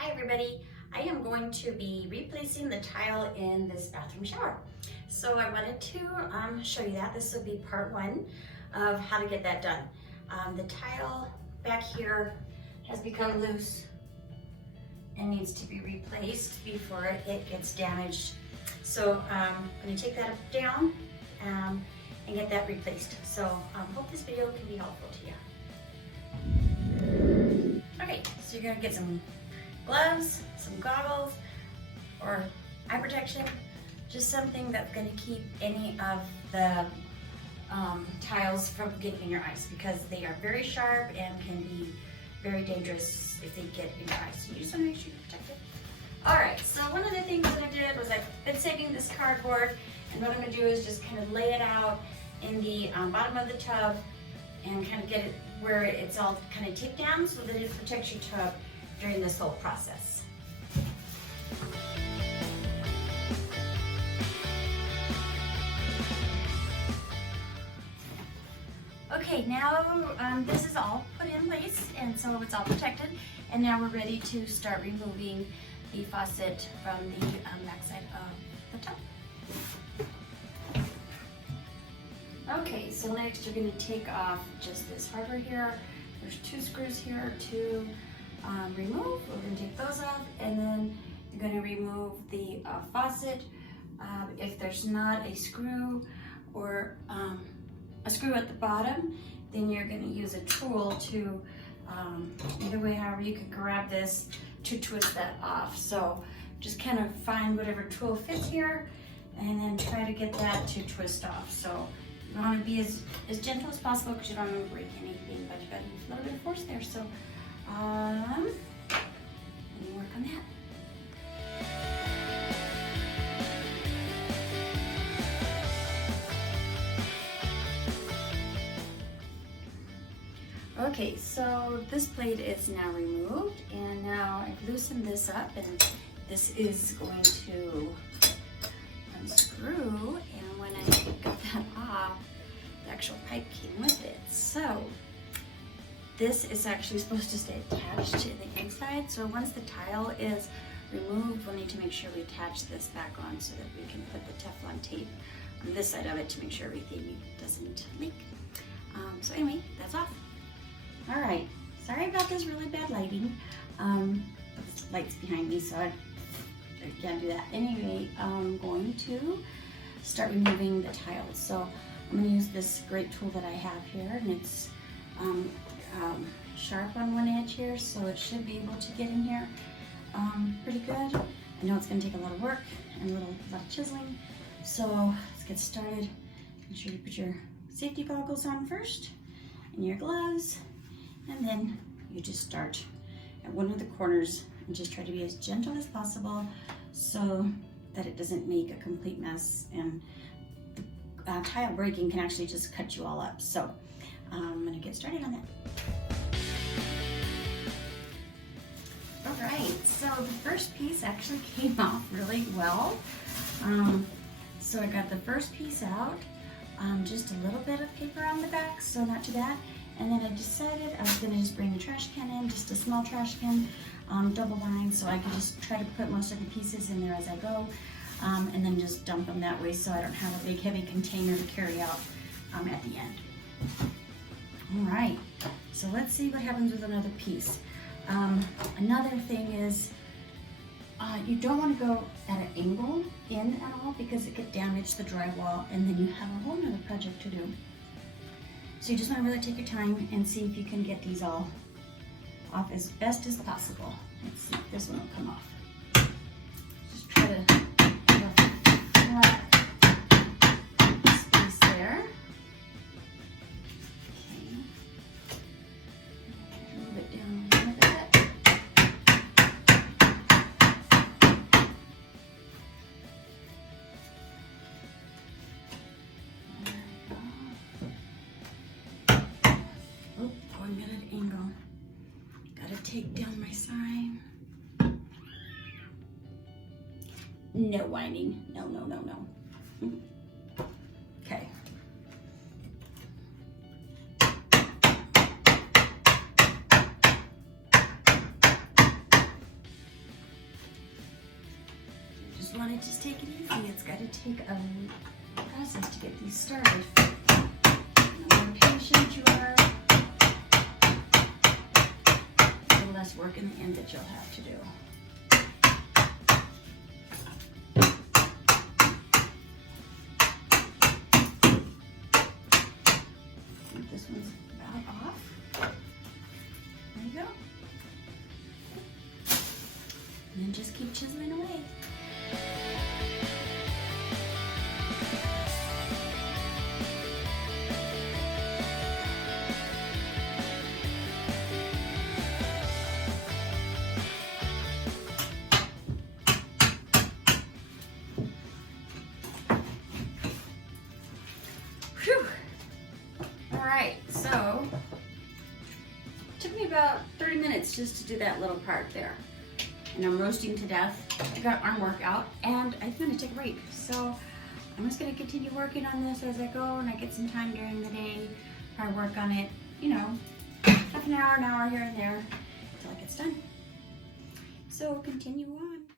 Hi everybody, I am going to be replacing the tile in this bathroom shower. So I wanted to show you that. This will be part one of how to get that done. The tile back here has become loose and needs to be replaced before it gets damaged. So I'm going to take that down and get that replaced. So hope this video can be helpful to you. Okay, so you're going to get some gloves, some goggles, or eye protection, just something that's going to keep any of the tiles from getting in your eyes, because they are very sharp and can be very dangerous if they get in your eyes. So you just want to make sure you're protected. Alright, so one of the things that I did was I've been saving this cardboard, and what I'm going to do is just kind of lay it out in the bottom of the tub and kind of get it where it's all kind of taped down so that it protects your tub during this whole process. Okay, now this is all put in place, and so it's all protected, and now we're ready to start removing the faucet from the backside of the tub. Okay, so next you're going to take off just this hardware here. There's two screws here to remove. We're going to take those off, and then you're going to remove the faucet. If there's not a screw or a screw at the bottom, then you're going to use a tool to, either way, however you can grab this to twist that off. So just kind of find whatever tool fits here and then try to get that to twist off. So you want to be as gentle as possible because you don't want to break anything, but you got to use a little bit of force there. So let me work on that. Okay, so this plate is now removed, and now I've loosened this up, and this is going to unscrew, and when I got that off, the actual pipe came with it. So this is actually supposed to stay attached to the inside, so once the tile is removed, we'll need to make sure we attach this back on so that we can put the Teflon tape on this side of it to make sure everything doesn't leak. So anyway, that's off. All right, sorry about this really bad lighting. This light's behind me, so I can't do that. Anyway, I'm going to start removing the tiles. So I'm going to use this great tool that I have here, and it's sharp on one edge here, so it should be able to get in here pretty good. I know it's going to take a lot of work and a lot of chiseling, so let's get started. Make sure you put your safety goggles on first and your gloves, and then you just start at one of the corners and just try to be as gentle as possible so that it doesn't make a complete mess, and the tile breaking can actually just cut you all up. So I'm going to get started on that. Alright, so the first piece actually came off really well. So I got the first piece out, just a little bit of paper on the back, so not too bad. And then I decided I was going to just bring a trash can in, just a small trash can, double lined, so I could just try to put most of the pieces in there as I go, and then just dump them that way so I don't have a big heavy container to carry out at the end. Alright, so let's see what happens with another piece. Another thing is, you don't want to go at an angle in at all, because it could damage the drywall, and then you have a whole nother project to do. So you just want to really take your time and see if you can get these all off as best as possible. Let's see if this one will come off. Just try to have a flat space there. Okay. Move it down a little bit. Going at an angle. Gotta take down my sign. No whining. No, no, no, no. Okay. just want to take it easy. It's got to take a process to get these started. The more patient you are, the less work in the end that you'll have to do. I think this one's about off. There you go. And then just keep chiseling away. Whew. All right, so it took me about 30 minutes just to do that little part there. And I'm roasting to death. I got arm work out and I'm gonna take a break. So I'm just gonna continue working on this as I go, and I get some time during the day. I work on it, you know, half an hour here and there until it gets done. So continue on.